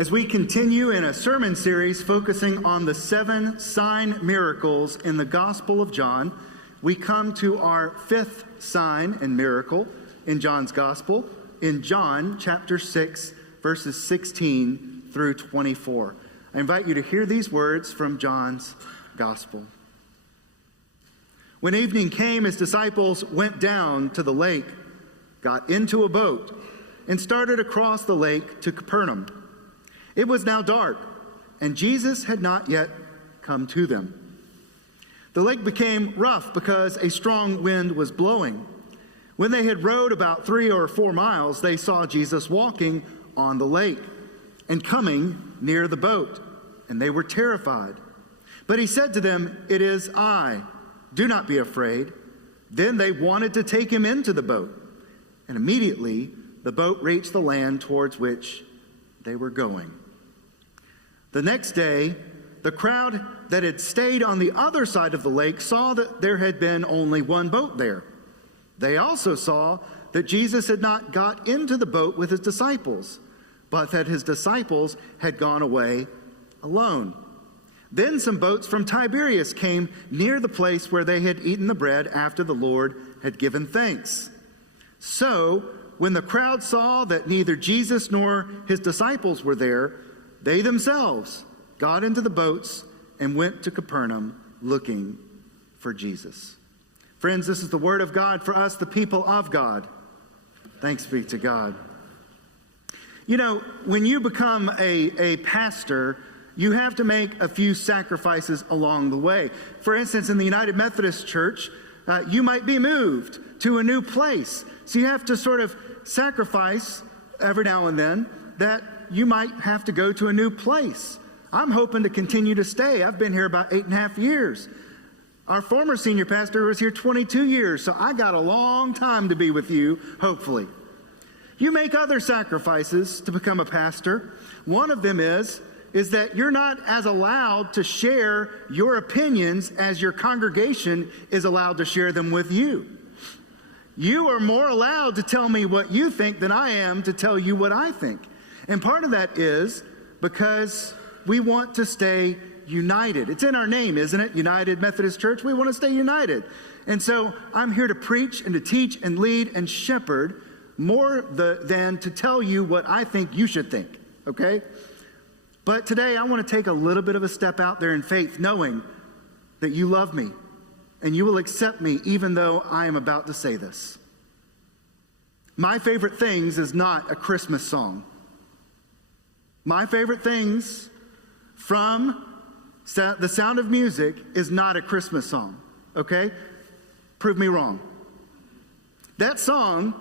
As we continue in a sermon series focusing on the 7 sign miracles in the Gospel of John, we come to our 5th sign and miracle in John's Gospel, in John chapter 6, verses 16 through 24. I invite you to hear these words from John's Gospel. When evening came, his disciples went down to the lake, got into a boat, and started across the lake to Capernaum. It was now dark, and Jesus had not yet come to them. The lake became rough because a strong wind was blowing. When they had rowed about 3 or 4 miles, they saw Jesus walking on the lake and coming near the boat, and they were terrified. But he said to them, "It is I. Do not be afraid." Then they wanted to take him into the boat, and immediately the boat reached the land towards which they were going. The next day, the crowd that had stayed on the other side of the lake saw that there had been only one boat there. They also saw that Jesus had not got into the boat with his disciples, but that his disciples had gone away alone. Then some boats from Tiberias came near the place where they had eaten the bread after the Lord had given thanks. So, when the crowd saw that neither Jesus nor his disciples were there, they themselves got into the boats and went to Capernaum looking for Jesus. Friends, this is the word of God for us, the people of God. Thanks be to God. You know, when you become a pastor, you have to make a few sacrifices along the way. For instance, in the United Methodist Church, you might be moved to a new place. So you have to sort of sacrifice every now and then that you might have to go to a new place. I'm hoping to continue to stay. I've been here about 8.5 years. Our former senior pastor was here 22 years, so I got a long time to be with you, hopefully. You make other sacrifices to become a pastor. One of them is that you're not as allowed to share your opinions as your congregation is allowed to share them with you. You are more allowed to tell me what you think than I am to tell you what I think. And part of that is because we want to stay united. It's in our name, isn't it? United Methodist Church. We want to stay united. And so I'm here to preach and to teach and lead and shepherd more than to tell you what I think you should think, okay? But today I want to take a little bit of a step out there in faith, knowing that you love me and you will accept me even though I am about to say this. My Favorite Things is not a Christmas song. My Favorite Things from The Sound of Music is not a Christmas song, okay? Prove me wrong. That song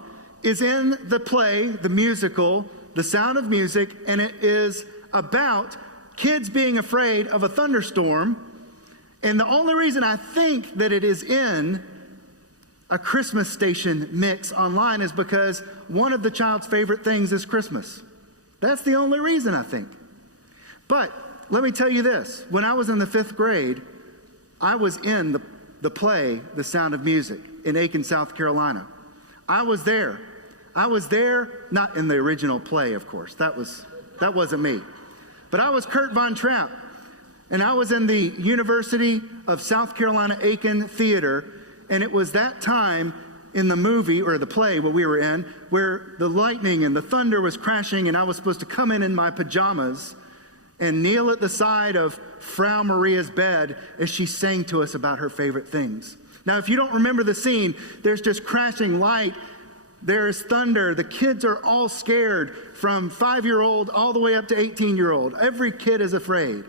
is in the play, the musical, The Sound of Music, and it is about kids being afraid of a thunderstorm. And the only reason I think that it is in a Christmas station mix online is because one of the child's favorite things is Christmas. That's the only reason, I think. But let me tell you this. When I was in the 5th grade, I was in the play, The Sound of Music, in Aiken, South Carolina. I was there. I was there, not in the original play, of course. That wasn't me. But I was Kurt Von Trapp, and I was in the University of South Carolina Aiken Theater, and it was that time in the movie, or the play what we were in, where the lightning and the thunder was crashing, and I was supposed to come in my pajamas and kneel at the side of Frau Maria's bed as she sang to us about her favorite things. Now, if you don't remember the scene, there's just crashing light. There's thunder. The kids are all scared, from 5-year-old all the way up to 18-year-old. Every kid is afraid.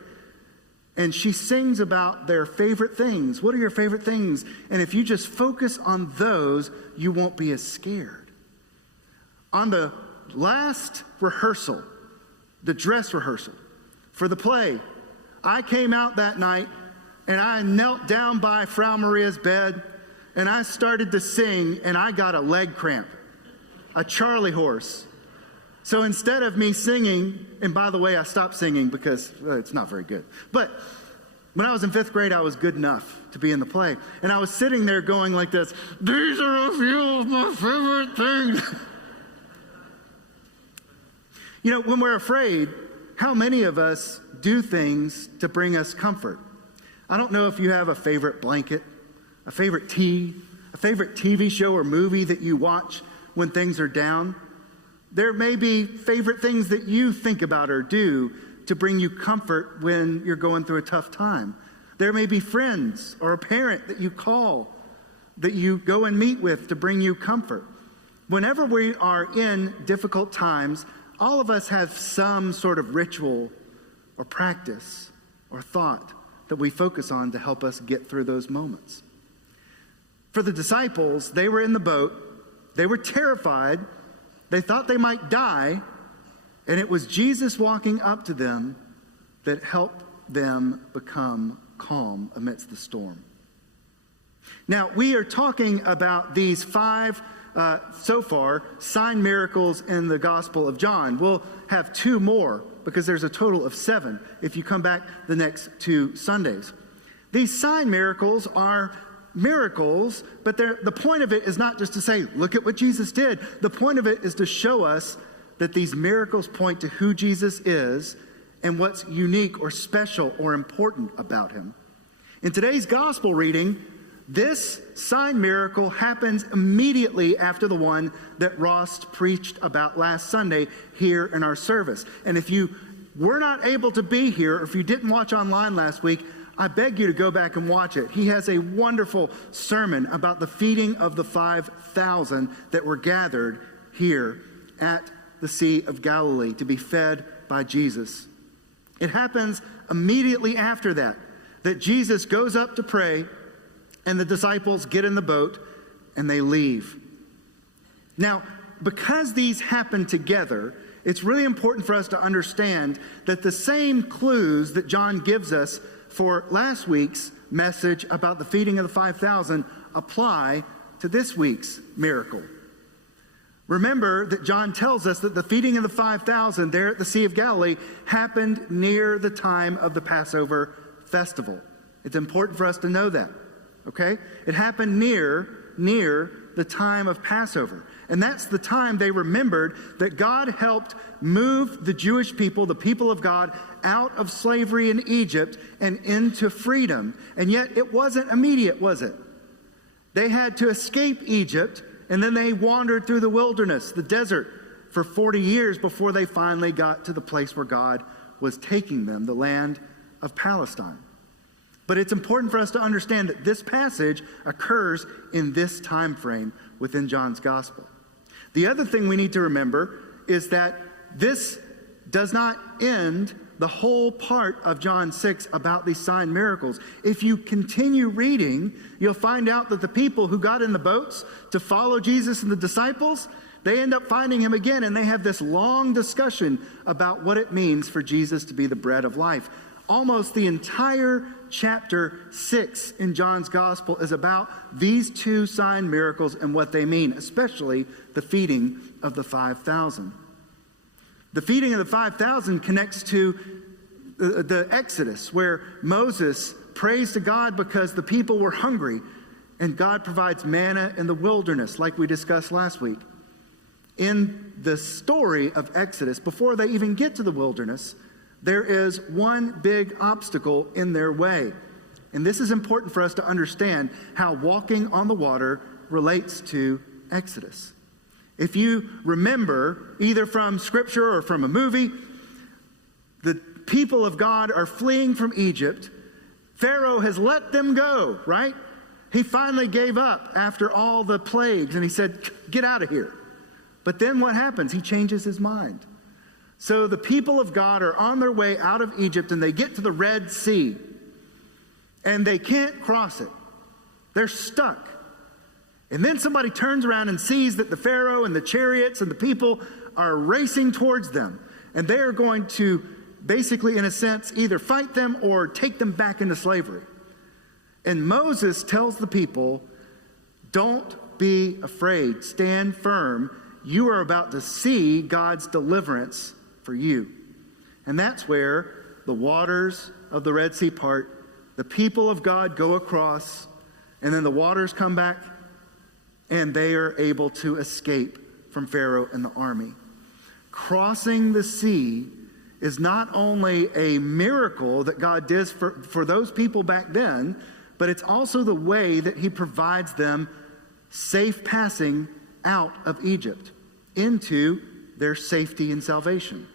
And she sings about their favorite things. What are your favorite things? And if you just focus on those, you won't be as scared. On the last rehearsal, the dress rehearsal for the play, I came out that night and I knelt down by Frau Maria's bed and I started to sing, and I got a leg cramp, a Charlie horse. So instead of me singing, and by the way, I stopped singing because it's not very good. But when I was in 5th grade, I was good enough to be in the play. And I was sitting there going like this, "These are a few of my favorite things." You know, when we're afraid, how many of us do things to bring us comfort? I don't know if you have a favorite blanket, a favorite tea, a favorite TV show or movie that you watch when things are down. There may be favorite things that you think about or do to bring you comfort when you're going through a tough time. There may be friends or a parent that you call, that you go and meet with to bring you comfort. Whenever we are in difficult times, all of us have some sort of ritual or practice or thought that we focus on to help us get through those moments. For the disciples, they were in the boat, they were terrified, they thought they might die, and it was Jesus walking up to them that helped them become calm amidst the storm. Now, we are talking about these 5 so far sign miracles in the Gospel of John. We'll have 2 more because there's a total of 7 if you come back the next 2 Sundays. These sign miracles are miracles, but the point of it is not just to say, look at what Jesus did. The point of it is to show us that these miracles point to who Jesus is and what's unique or special or important about him. In today's gospel reading, this sign miracle happens immediately after the one that Ross preached about last Sunday here in our service. And if you were not able to be here, or if you didn't watch online last week, I beg you to go back and watch it. He has a wonderful sermon about the feeding of the 5,000 that were gathered here at the Sea of Galilee to be fed by Jesus. It happens immediately after that Jesus goes up to pray, and the disciples get in the boat and they leave. Now, because these happen together, it's really important for us to understand that the same clues that John gives us for last week's message about the feeding of the 5,000 apply to this week's miracle. Remember that John tells us that the feeding of the 5,000 there at the Sea of Galilee happened near the time of the Passover festival. It's important for us to know that, okay? It happened near the time of Passover. And that's the time they remembered that God helped move the Jewish people, the people of God, out of slavery in Egypt and into freedom. And yet it wasn't immediate, was it? They had to escape Egypt, and then they wandered through the wilderness, the desert, for 40 years before they finally got to the place where God was taking them, the land of Palestine. But it's important for us to understand that this passage occurs in this time frame within John's gospel. The other thing we need to remember is that this does not end the whole part of John 6 about these sign miracles. If you continue reading, you'll find out that the people who got in the boats to follow Jesus and the disciples, they end up finding him again, and they have this long discussion about what it means for Jesus to be the bread of life. Almost the entire chapter 6 in John's gospel is about these 2 sign miracles and what they mean, especially the feeding of the 5,000. The feeding of the 5,000 connects to the Exodus, where Moses prays to God because the people were hungry, and God provides manna in the wilderness, like we discussed last week. In the story of Exodus, before they even get to the wilderness, there is one big obstacle in their way. And this is important for us to understand how walking on the water relates to Exodus. If you remember, either from Scripture or from a movie, the people of God are fleeing from Egypt. Pharaoh has let them go, right? He finally gave up after all the plagues, and he said, get out of here. But then what happens? He changes his mind. So the people of God are on their way out of Egypt, and they get to the Red Sea, and they can't cross it. They're stuck. And then somebody turns around and sees that the Pharaoh and the chariots and the people are racing towards them. And they are going to basically, in a sense, either fight them or take them back into slavery. And Moses tells the people, don't be afraid. Stand firm. You are about to see God's deliverance for you. And that's where the waters of the Red Sea part. The people of God go across, and then the waters come back, and they are able to escape from Pharaoh and the army. Crossing the sea is not only a miracle that God did for those people back then, but it's also the way that he provides them safe passing out of Egypt into their safety and salvation.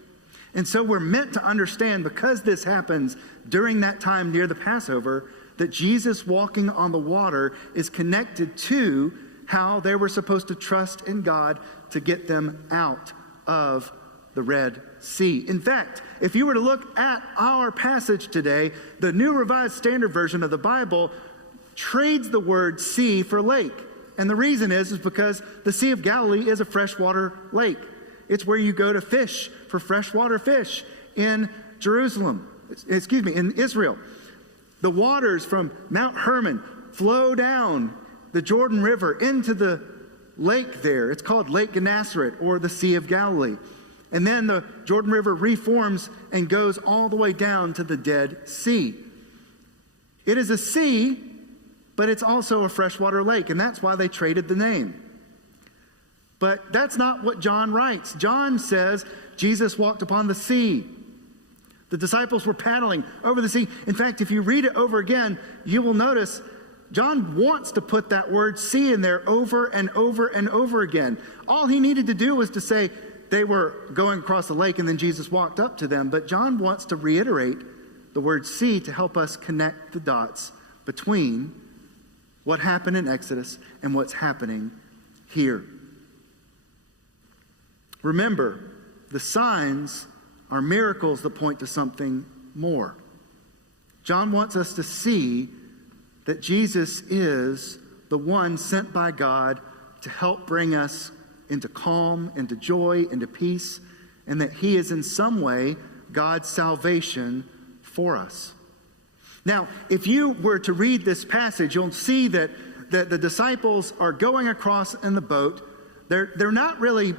And so we're meant to understand, because this happens during that time near the Passover, that Jesus walking on the water is connected to how they were supposed to trust in God to get them out of the Red Sea. In fact, if you were to look at our passage today, the New Revised Standard Version of the Bible trades the word sea for lake. And the reason is because the Sea of Galilee is a freshwater lake. It's where you go to fish for freshwater fish in in Israel. The waters from Mount Hermon flow down the Jordan River into the lake there. It's called Lake Gennesaret, or the Sea of Galilee. And then the Jordan River reforms and goes all the way down to the Dead Sea. It is a sea, but it's also a freshwater lake, and that's why they traded the name. But that's not what John writes. John says Jesus walked upon the sea. The disciples were paddling over the sea. In fact, if you read it over again, you will notice John wants to put that word sea in there over and over and over again. All he needed to do was to say they were going across the lake and then Jesus walked up to them. But John wants to reiterate the word sea to help us connect the dots between what happened in Exodus and what's happening here. Remember, the signs are miracles that point to something more. John wants us to see that Jesus is the one sent by God to help bring us into calm, into joy, into peace, and that he is in some way God's salvation for us. Now, if you were to read this passage, you'll see that the disciples are going across in the boat. They're not really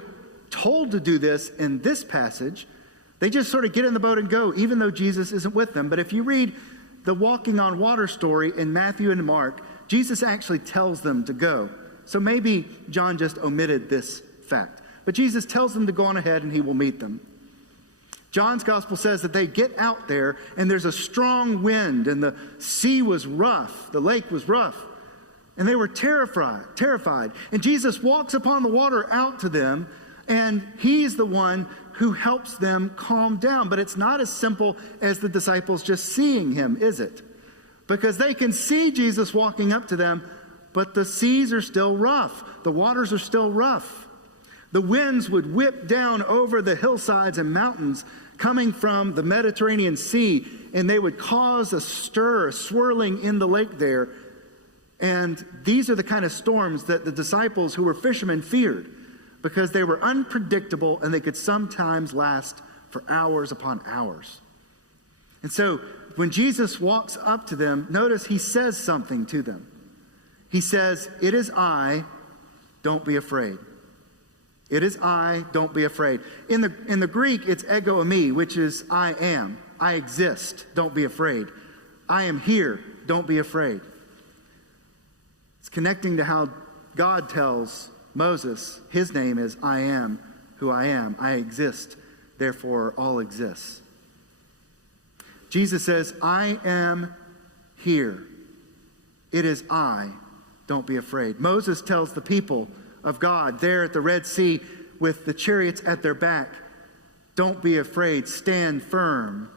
told to do this in this passage. They just sort of get in the boat and go, even though Jesus isn't with them. But if you read the walking on water story in Matthew and Mark, Jesus actually tells them to go. So maybe John just omitted this fact. But Jesus tells them to go on ahead and he will meet them. John's gospel says that they get out there and there's a strong wind and the sea was rough. The lake was rough. And they were terrified. And Jesus walks upon the water out to them, and he's the one who helps them calm down. But it's not as simple as the disciples just seeing him, is it? Because they can see Jesus walking up to them, but the seas are still rough. The waters are still rough. The winds would whip down over the hillsides and mountains coming from the Mediterranean Sea, and they would cause a stir, a swirling in the lake there. And these are the kind of storms that the disciples who were fishermen feared, because they were unpredictable and they could sometimes last for hours upon hours. And so when Jesus walks up to them, notice he says something to them. He says, "It is I, don't be afraid." It is I, don't be afraid. In the Greek, it's ego eimi, which is I am. I exist, don't be afraid. I am here, don't be afraid. It's connecting to how God tells Moses, his name is I am who I am. I exist, therefore all exists. Jesus says, I am here. It is I, don't be afraid. Moses tells the people of God there at the Red Sea with the chariots at their back, don't be afraid, stand firm.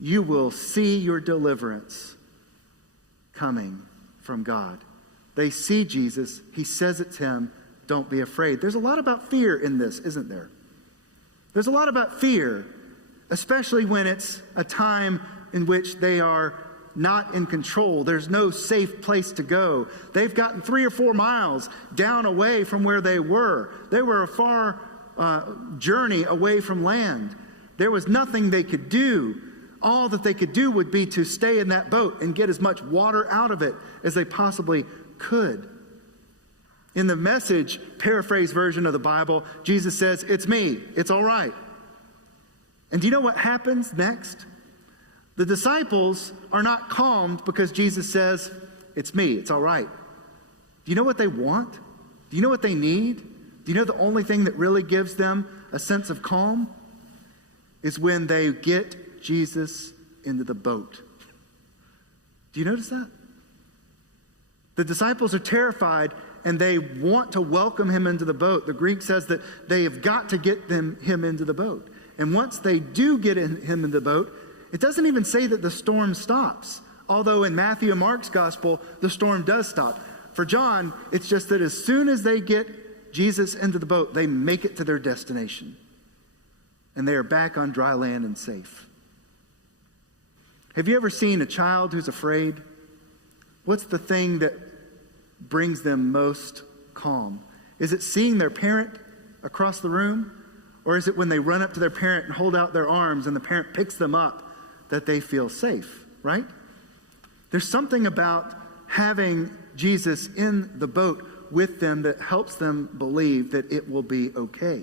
You will see your deliverance coming from God. They see Jesus. He says it to him, don't be afraid. There's a lot about fear in this, isn't there? There's a lot about fear, especially when it's a time in which they are not in control. There's no safe place to go. They've gotten 3 or 4 miles down away from where they were. They were a far journey away from land. There was nothing they could do. All that they could do would be to stay in that boat and get as much water out of it as they possibly could. In the Message paraphrase version of the Bible, Jesus says, it's me, it's all right. And do you know what happens next? The disciples are not calmed because Jesus says, it's me, it's all right. Do you know what they want? Do you know what they need? Do you know the only thing that really gives them a sense of calm? is when they get Jesus into the boat. Do you notice that? The disciples are terrified and they want to welcome him into the boat. The Greek says that they have got to get him into the boat. And once they do get him into the boat, it doesn't even say that the storm stops. Although in Matthew and Mark's gospel, the storm does stop. For John, it's just that as soon as they get Jesus into the boat, they make it to their destination. And they are back on dry land and safe. Have you ever seen a child who's afraid? What's the thing that brings them most calm? Is it seeing their parent across the room? Or is it when they run up to their parent and hold out their arms and the parent picks them up that they feel safe, right? There's something about having Jesus in the boat with them that helps them believe that it will be okay.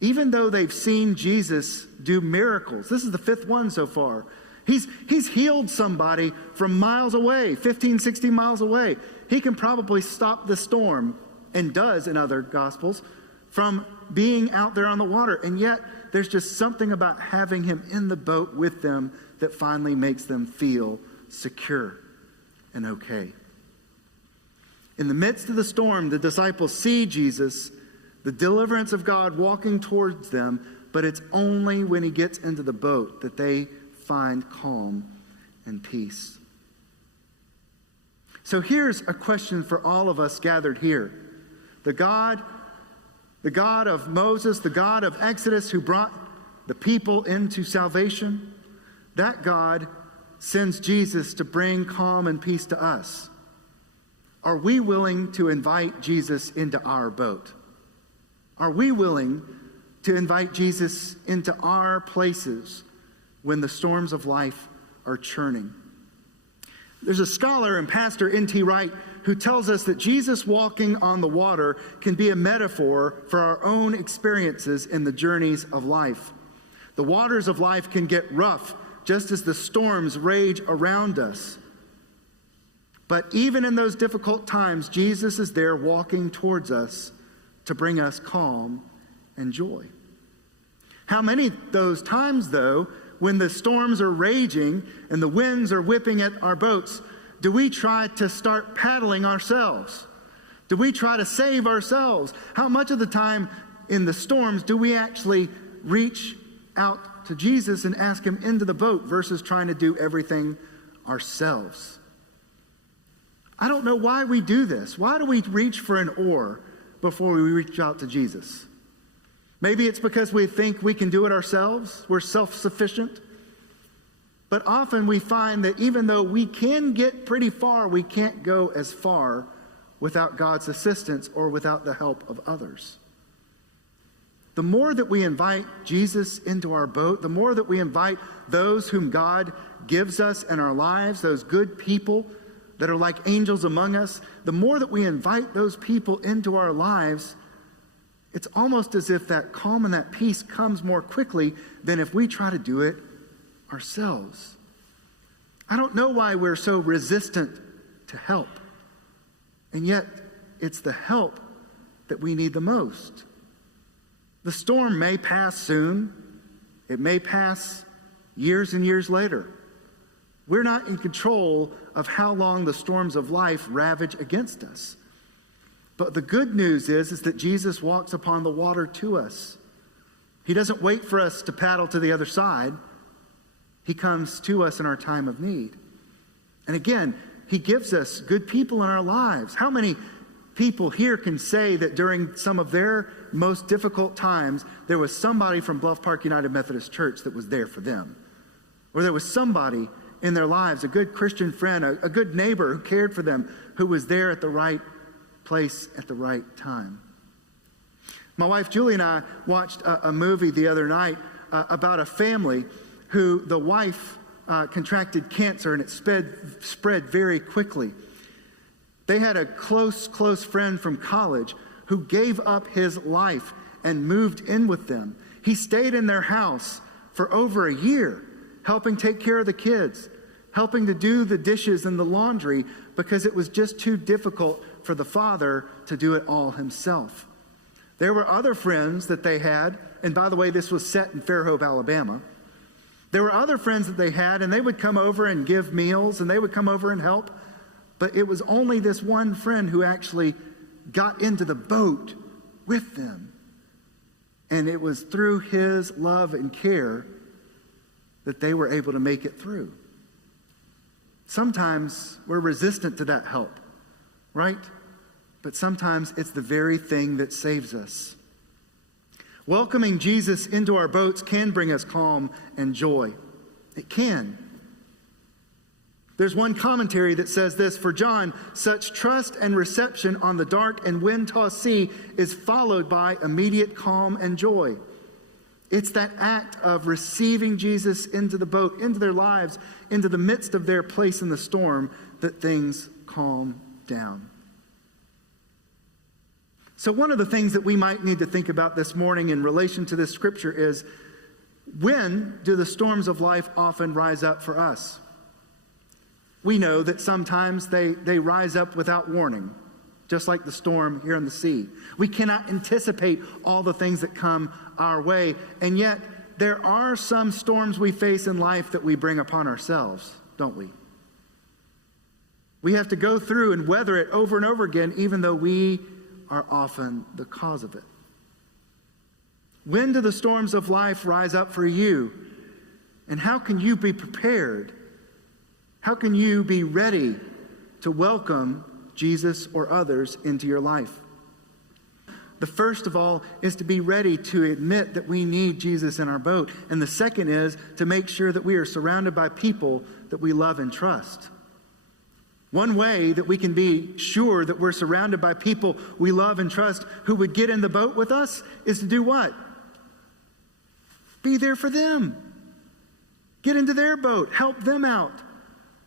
Even though they've seen Jesus do miracles. This is the 5th one so far. He's healed somebody from miles away, 15, 16 miles away. He can probably stop the storm, and does in other gospels, from being out there on the water. And yet, there's just something about having him in the boat with them that finally makes them feel secure and okay. In the midst of the storm, the disciples see Jesus, the deliverance of God walking towards them, but it's only when he gets into the boat that they find calm and peace. So here's a question for all of us gathered here. The God of Moses, the God of Exodus who brought the people into salvation, that God sends Jesus to bring calm and peace to us. Are we willing to invite Jesus into our boat? Are we willing to invite Jesus into our places when the storms of life are churning? There's a scholar and pastor, N.T. Wright, who tells us that Jesus walking on the water can be a metaphor for our own experiences in the journeys of life. The waters of life can get rough, just as the storms rage around us. But even in those difficult times, Jesus is there walking towards us to bring us calm and joy. How many of those times, though, when the storms are raging and the winds are whipping at our boats, do we try to start paddling ourselves? Do we try to save ourselves? How much of the time in the storms do we actually reach out to Jesus and ask him into the boat versus trying to do everything ourselves? I don't know why we do this. Why do we reach for an oar before we reach out to Jesus? Maybe it's because we think we can do it ourselves. We're self-sufficient. But often we find that even though we can get pretty far, we can't go as far without God's assistance or without the help of others. The more that we invite Jesus into our boat, the more that we invite those whom God gives us in our lives, those good people that are like angels among us, the more that we invite those people into our lives, it's almost as if that calm and that peace comes more quickly than if we try to do it ourselves. I don't know why we're so resistant to help. And yet, it's the help that we need the most. The storm may pass soon. It may pass years and years later. We're not in control of how long the storms of life ravage against us. But the good news is that Jesus walks upon the water to us. He doesn't wait for us to paddle to the other side. He comes to us in our time of need. And again, he gives us good people in our lives. How many people here can say that during some of their most difficult times, there was somebody from Bluff Park United Methodist Church that was there for them? Or there was somebody in their lives, a good Christian friend, a good neighbor who cared for them, who was there at the right place at the right time. My wife Julie and I watched a movie the other night about a family who the wife contracted cancer and it spread very quickly. They had a close friend from college who gave up his life and moved in with them. He stayed in their house for over a year, helping take care of the kids, helping to do the dishes and the laundry because it was just too difficult for the father to do it all himself. There were other friends that they had, and by the way, this was set in Fairhope, Alabama. There were other friends that they had, and they would come over and give meals, and they would come over and help. But it was only this one friend who actually got into the boat with them. And it was through his love and care that they were able to make it through. Sometimes we're resistant to that help, right? But sometimes it's the very thing that saves us. Welcoming Jesus into our boats can bring us calm and joy. It can. There's one commentary that says this: for John, such trust and reception on the dark and wind-tossed sea is followed by immediate calm and joy. It's that act of receiving Jesus into the boat, into their lives, into the midst of their place in the storm, that things calm down. So one of the things that we might need to think about this morning in relation to this scripture is, when do the storms of life often rise up for us? We know that sometimes they rise up without warning, just like the storm here in the sea. We cannot anticipate all the things that come our way, and yet there are some storms we face in life that we bring upon ourselves, don't we? We have to go through and weather it over and over again, even though we are often the cause of it. When do the storms of life rise up for you? And how can you be prepared? How can you be ready to welcome Jesus or others into your life? The first of all is to be ready to admit that we need Jesus in our boat. And the second is to make sure that we are surrounded by people that we love and trust. One way that we can be sure that we're surrounded by people we love and trust who would get in the boat with us is to do what? Be there for them. Get into their boat. Help them out.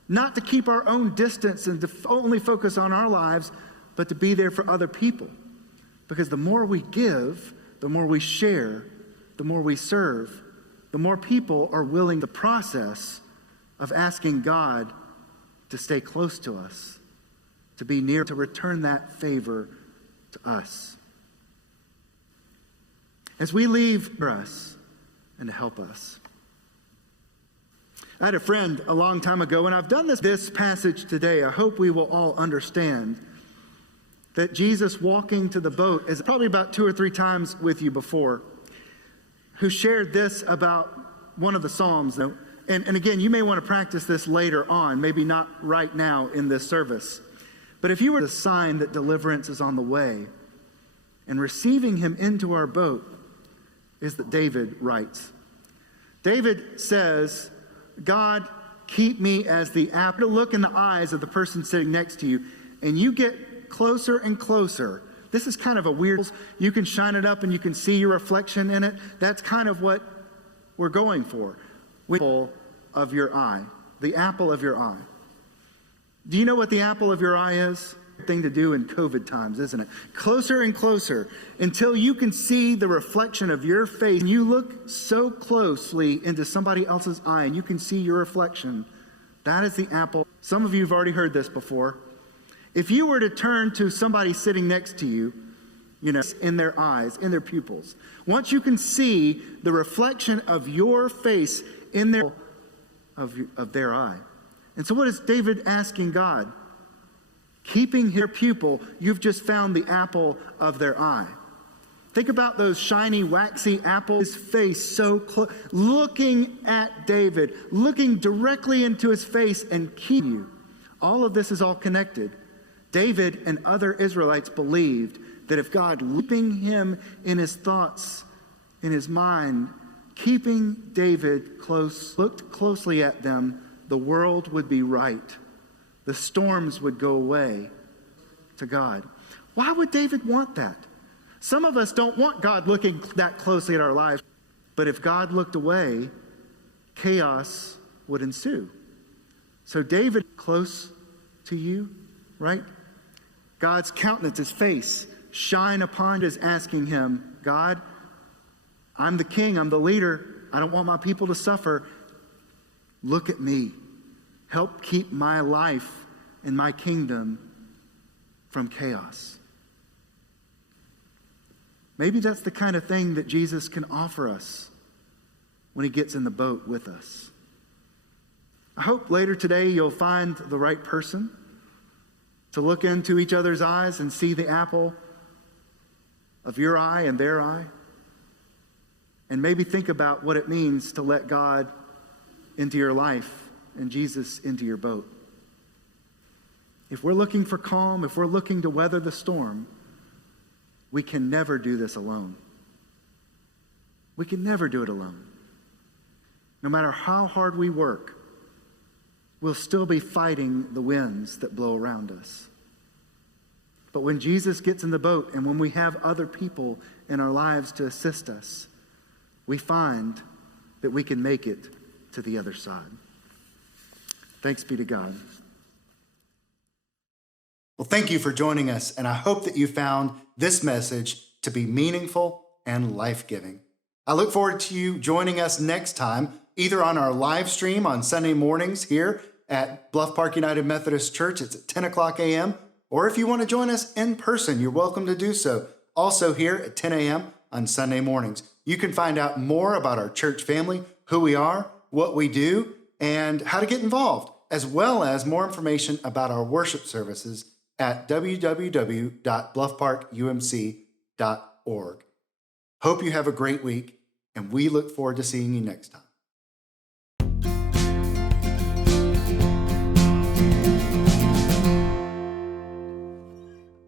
Not to keep our own distance and to only focus on our lives, but to be there for other people. Because the more we give, the more we share, the more we serve, the more people are willing the process of asking God to stay close to us, to be near, to return that favor to us. As we leave for us and to help us. I had a friend a long time ago, and I've done this passage today. I hope we will all understand that Jesus walking to the boat is probably about 2 or 3 times with you before, who shared this about one of the Psalms. And again, you may want to practice this later on, maybe not right now in this service. But if you were the sign that deliverance is on the way, and receiving him into our boat is that David writes. David says, God, keep me as the apple. Look in the eyes of the person sitting next to you, and you get closer and closer. This is kind of a weird, you can shine it up and you can see your reflection in it. That's kind of what we're going for. The apple of your eye. The apple of your eye. Do you know what the apple of your eye is? Thing to do in COVID times, isn't it? Closer and closer until you can see the reflection of your face. And you look so closely into somebody else's eye and you can see your reflection. That is the apple. Some of you have already heard this before. If you were to turn to somebody sitting next to you, in their eyes, in their pupils, once you can see the reflection of your face in their of their eye. And so what is David asking God? Keeping your pupil, you've just found the apple of their eye. Think about those shiny, waxy apples. His face so close, looking at David, looking directly into his face and keep you. All of this is all connected. David and other Israelites believed that if God, keeping him in his thoughts, in his mind, keeping David close, looked closely at them, the world would be right. The storms would go away to God. Why would David want that? Some of us don't want God looking that closely at our lives. But if God looked away, chaos would ensue. So David, close to you, right? God's countenance, his face, shine upon is asking him, God, I'm the king, I'm the leader. I don't want my people to suffer. Look at me. Help keep my life and my kingdom from chaos. Maybe that's the kind of thing that Jesus can offer us when he gets in the boat with us. I hope later today you'll find the right person to look into each other's eyes and see the apple of your eye and their eye. And maybe think about what it means to let God into your life and Jesus into your boat. If we're looking for calm, if we're looking to weather the storm, we can never do this alone. We can never do it alone. No matter how hard we work, we'll still be fighting the winds that blow around us. But when Jesus gets in the boat and when we have other people in our lives to assist us, we find that we can make it to the other side. Thanks be to God. Well, thank you for joining us, and I hope that you found this message to be meaningful and life-giving. I look forward to you joining us next time, either on our live stream on Sunday mornings here at Bluff Park United Methodist Church. It's at 10 o'clock a.m., or if you want to join us in person, you're welcome to do so. Also here at 10 a.m. on Sunday mornings. You can find out more about our church family, who we are, what we do, and how to get involved, as well as more information about our worship services at www.bluffparkumc.org. Hope you have a great week, and we look forward to seeing you next time.